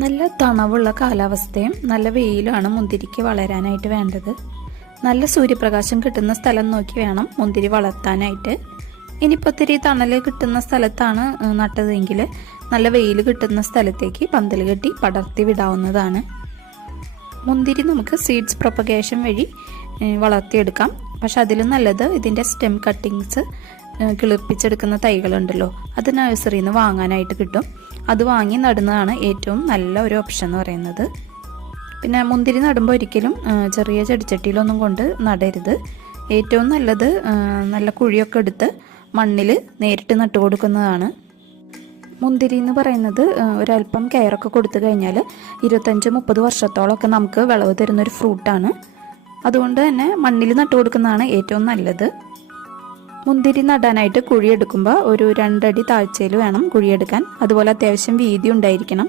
നല്ല തണവുള്ള കാലാവസ്ഥയും നല്ല വെയിലുമാണ് മുന്തിരിക്ക് വളരാനായിട്ട് വേണ്ടത്. നല്ല സൂര്യപ്രകാശം കിട്ടുന്ന സ്ഥലം നോക്കി വേണം മുന്തിരി വളർത്താനായിട്ട്. ഇനിയിപ്പോൾ ഒത്തിരി തണൽ കിട്ടുന്ന സ്ഥലത്താണ് നട്ടതെങ്കിൽ നല്ല വെയിൽ കിട്ടുന്ന സ്ഥലത്തേക്ക് പന്തൽ കെട്ടി പടർത്തി വിടാവുന്നതാണ്. മുന്തിരി നമുക്ക് സീഡ്സ് പ്രൊപ്പഗേഷൻ വഴി വളർത്തിയെടുക്കാം. പക്ഷെ അതിലും നല്ലത് ഇതിൻ്റെ സ്റ്റെം കട്ടിങ്സ് കിളിർപ്പിച്ചെടുക്കുന്ന തൈകളുണ്ടല്ലോ, അത് നഴ്സറിയിൽ നിന്ന് വാങ്ങാനായിട്ട് കിട്ടും. അത് വാങ്ങി നടുന്നതാണ് ഏറ്റവും നല്ല ഒരു ഓപ്ഷൻ എന്ന് പറയുന്നത്. പിന്നെ മുന്തിരി നടുമ്പോൾ ഒരിക്കലും ചെറിയ ചെടിച്ചട്ടിയിലൊന്നും കൊണ്ട് നടരുത്. ഏറ്റവും നല്ലത് നല്ല കുഴിയൊക്കെ എടുത്ത് മണ്ണിൽ നേരിട്ട് നട്ടു കൊടുക്കുന്നതാണ്. മുന്തിരി എന്ന് പറയുന്നത് ഒരല്പം കെയറൊക്കെ കൊടുത്തു കഴിഞ്ഞാൽ 25-30 വർഷത്തോളമൊക്കെ നമുക്ക് വിളവ് തരുന്നൊരു ഫ്രൂട്ടാണ്. അതുകൊണ്ട് തന്നെ മണ്ണിൽ നട്ടു കൊടുക്കുന്നതാണ് ഏറ്റവും നല്ലത്. മുന്തിരി നടാനായിട്ട് കുഴിയെടുക്കുമ്പോൾ ഒരു 2 അടി താഴ്ചയിൽ വേണം കുഴിയെടുക്കാൻ. അതുപോലെ അത്യാവശ്യം വീതി ഉണ്ടായിരിക്കണം.